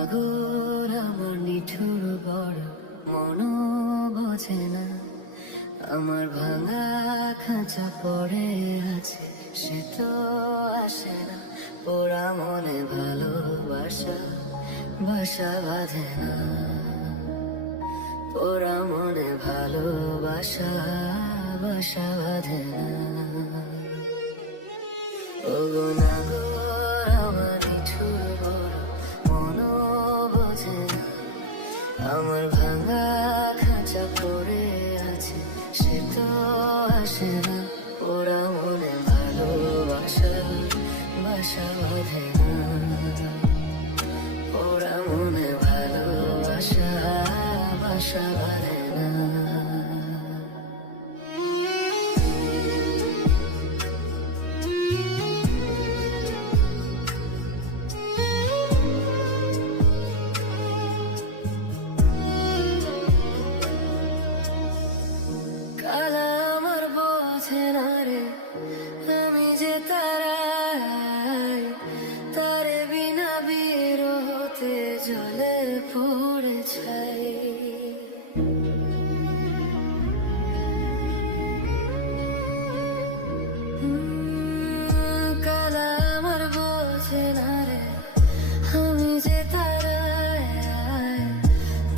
নাগর আমার নিঠুর বড় মনও বোঝে না, আমার ভাঙা খাঁচা পড়ে আছে সে তো আসে না। ওরা মনে ভালোবাসা বাসা বাঁধে না, ওরা মনে ভালোবাসা বাসা বাঁধে না। ওগো নাগর আমার নিঠুর বড় মনও বোঝে না, আমার ভাঙা খাঁচা পড়ে আছে সে তো আসে না। ওরা মনে ভালোবাসা বাসা বাঁধে না, ওরা মনে ভালোবাসা বাসা বাঁধে না। কালা আমার বোঝে না রে, আমি যে তারাই তারে বিনা বিরহতে জলে পড়ে ছাই। কালা আমার বোঝে না রে, আমি যে তারাই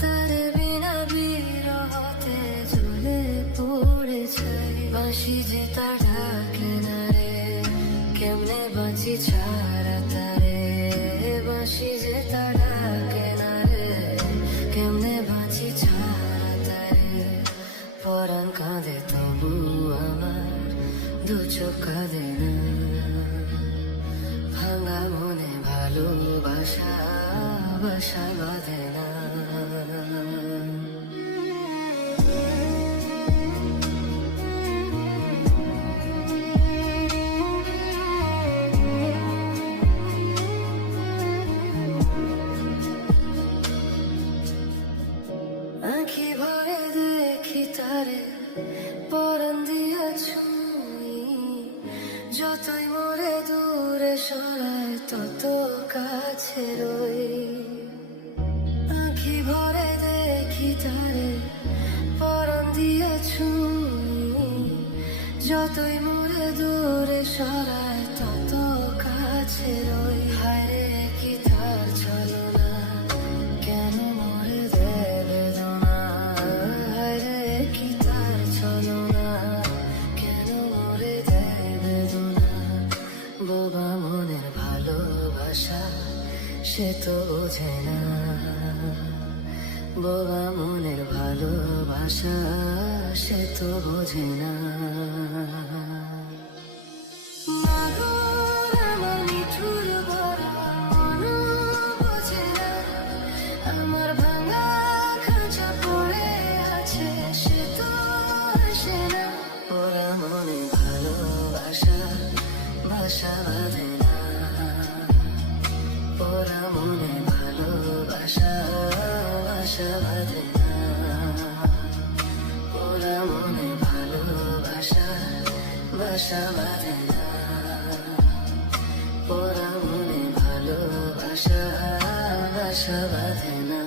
তারে বিনা বিরহতে জলে পড়ে ছাই। বাঁশি যে তার ডাকে না রে, কেমনে বাঁচি ছাড়া তারে। বাঁশি যে তার ডাকে না রে, কেমনে বাঁচি ছাড়া তারে। পরাণ কাঁদে তবু আমার দু চোখ কাঁদে না, ভাঙা মনে ভালোবাসা বাসা বাঁধে না। আঁখি ভরে দেখি তারে পরাণ দিয়া ছুঁই, যতই মোরে দূরে সরায় তত কাছে রই। আঁখি ভরে দেখি তারে পরাণ দিয়া ছুঁই, যতই মোরে দূরে সরায় তত কাছে রই। হায় রে কি তার ছলনা, কেন মরে দেবে দোনা। হায় রে কি তার ছলনা, কেন মরে দেবে দোনা। বোবা মনের ভালোবাসা সে তো বোঝে না, বোবা মনের ভালোবাসা সে তো বোঝে না। নাগর আমার নিঠুর বড় মনও বোঝে না, আমার ভাঙা খাঁচা পড়ে আছে সে তো আসে না। ওরা মনে ভালোবাসা বাসা বাঁধে না, ওরা মনে ভালোবাসা বাসা বাঁধে না। ওরা মনে ভালোবাসা বাসা বাঁধে না, ওরা মনে ভালোবাসা বাসা বাঁধে না।